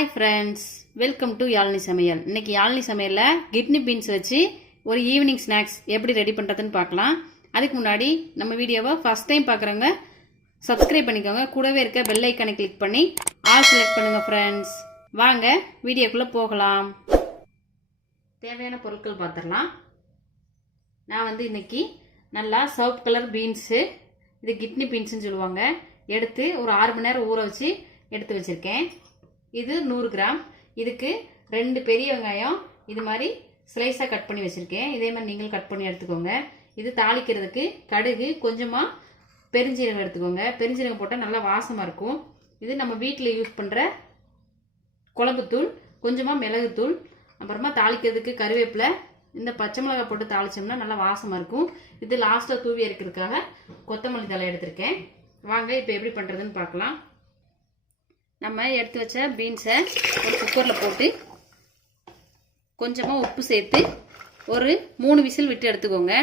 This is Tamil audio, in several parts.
Hi friends, welcome to Yazhini சமையல். இன்னைக்கு யாழினி சமையலில் கிட்னி பீன்ஸ் வச்சு ஒரு ஈவினிங் ஸ்நாக்ஸ் எப்படி ரெடி பண்ணுறதுன்னு பார்க்கலாம். அதுக்கு முன்னாடி நம்ம வீடியோவை ஃபஸ்ட் டைம் பார்க்குறவங்க சப்ஸ்கிரைப் பண்ணிக்கோங்க. கூடவே இருக்க பெல் ஐக்கானை கிளிக் பண்ணி ஆல் செலக்ட் பண்ணுங்கள் ஃப்ரெண்ட்ஸ். வாங்க வீடியோக்குள்ளே போகலாம். தேவையான பொருட்கள் பார்த்துடலாம். நான் இன்னைக்கு நல்லா சிவப்பு கலர் பீன்ஸு, இது கிட்னி பீன்ஸுன்னு சொல்லுவாங்க, எடுத்து ஒரு 6 மணி நேரம் ஊற வச்சு எடுத்து வச்சுருக்கேன். இது 100 கிராம். இதுக்கு 2 பெரிய வெங்காயம் இது மாதிரி ஸ்லைஸாக கட் பண்ணி வச்சுருக்கேன். இதே மாதிரி நீங்களும் கட் பண்ணி எடுத்துக்கோங்க. இது தாளிக்கிறதுக்கு கடுகு, கொஞ்சமாக பெருஞ்சீரகம் எடுத்துக்கோங்க. பெருஞ்சீரகம் போட்டால் நல்லா வாசமாக இருக்கும். இது நம்ம வீட்டில் யூஸ் பண்ணுற குழம்புத்தூள், கொஞ்சமாக மிளகுத்தூள், அப்புறமா தாளிக்கிறதுக்கு கருவேப்பிலை, இந்த பச்சை மிளகாய் போட்டு தாளிச்சோம்னா நல்லா வாசமாக இருக்கும். இது லாஸ்ட்டில் தூவி இருக்கிறதுக்காக கொத்தமல்லி தழை எடுத்திருக்கேன். வாங்க இப்போ எப்படி பண்ணுறதுன்னு பார்க்கலாம். நம்ம எடுத்து வச்ச பீன்ஸை ஒரு குக்கரில் போட்டு கொஞ்சமாக உப்பு சேர்த்து ஒரு 3 விசில் விட்டு எடுத்துக்கோங்க.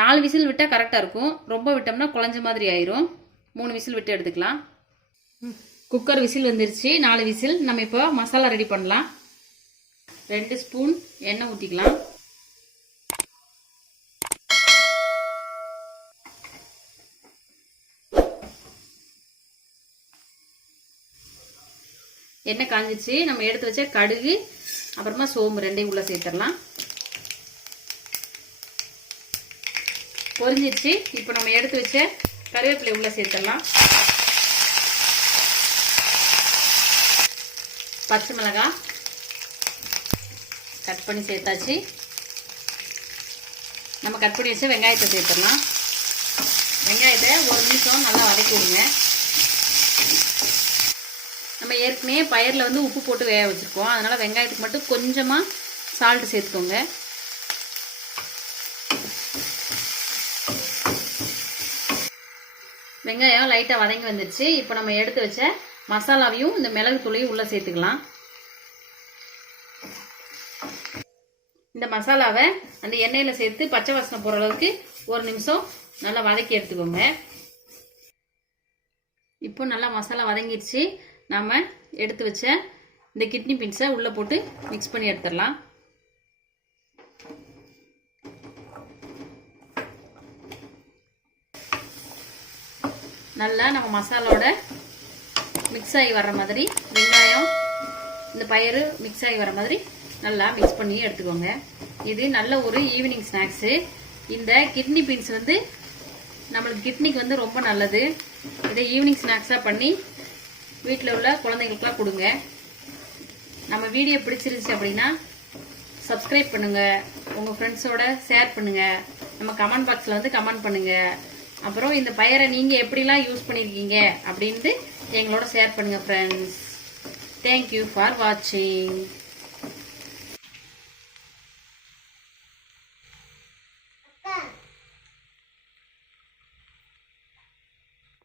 4 விசில் விட்டால் கரெக்டாக இருக்கும். ரொம்ப விட்டோம்னா குழஞ்ச மாதிரி ஆயிரும். 3 விசில் விட்டு எடுத்துக்கலாம். குக்கர் விசில் வந்துருச்சு, 4 விசில். நம்ம இப்போ மசாலா ரெடி பண்ணலாம். 2 ஸ்பூன் எண்ணெய் ஊற்றிக்கலாம். எண்ணெய் காஞ்சிச்சு. நம்ம எடுத்து வச்ச கடுகு, அப்புறமா சோம்பு 2 உள்ள சேர்த்துடலாம். பொரிஞ்சிருச்சு. இப்போ நம்ம எடுத்து வச்ச கருவேப்பிலை உள்ள சேர்த்துடலாம். பச்சை மிளகாய் கட் பண்ணி சேர்த்தாச்சு. நம்ம கட் பண்ணி வச்ச வெங்காயத்தை சேர்த்துடலாம். வெங்காயத்தை 1 நிமிஷம் நல்லா வதக்கி விடுங்க. நம்ம ஏற்கனவே பயிரில் உப்பு போட்டு வேக வச்சுருக்கோம், அதனால் வெங்காயத்துக்கு மட்டும் கொஞ்சமாக சால்ட் சேர்த்துக்கோங்க. வெங்காயம் லைட்டாக வதங்கி வந்துடுச்சு. இப்போ நம்ம எடுத்து வச்ச மசாலாவையும் இந்த மிளகு தூளையும் உள்ளே சேர்த்துக்கலாம். இந்த மசாலாவை அந்த எண்ணெயில் சேர்த்து பச்சை வாசனை போகிற அளவுக்கு 1 நிமிஷம் நல்லா வதக்கி எடுத்துக்கோங்க. இப்போ நல்லா மசாலா வதங்கிடுச்சு. நாம் எடுத்து வச்ச இந்த கிட்னி பீன்ஸை உள்ளே போட்டு மிக்ஸ் பண்ணி எடுத்துடலாம். நல்லா நம்ம மசாலோட மிக்ஸ் ஆகி வர்ற மாதிரி, வெங்காயம் இந்த பயிறு மிக்ஸ் ஆகி வர மாதிரி நல்லா மிக்ஸ் பண்ணி எடுத்துக்கோங்க. இது நல்ல ஒரு ஈவினிங் ஸ்நாக்ஸு. இந்த கிட்னி பீன்ஸ் நம்மளுக்கு கிட்னிக்கு ரொம்ப நல்லது. இதை ஈவினிங் ஸ்நாக்ஸாக பண்ணி வீட்டில் உள்ள குழந்தைங்களுக்குலாம் கொடுங்க. நம்ம வீடியோ பிடிச்சிருந்துச்சு அப்படின்னா சப்ஸ்கிரைப் பண்ணுங்கள், உங்கள் ஃப்ரெண்ட்ஸோட ஷேர் பண்ணுங்கள், நம்ம கமெண்ட் பாக்ஸில் கமெண்ட் பண்ணுங்கள். அப்புறம் இந்த பயிரை நீங்கள் எப்படிலாம் யூஸ் பண்ணியிருக்கீங்க அப்படின்ட்டு எங்களோட ஷேர் பண்ணுங்கள் ஃப்ரெண்ட்ஸ். தேங்க்யூ ஃபார் வாட்சிங்.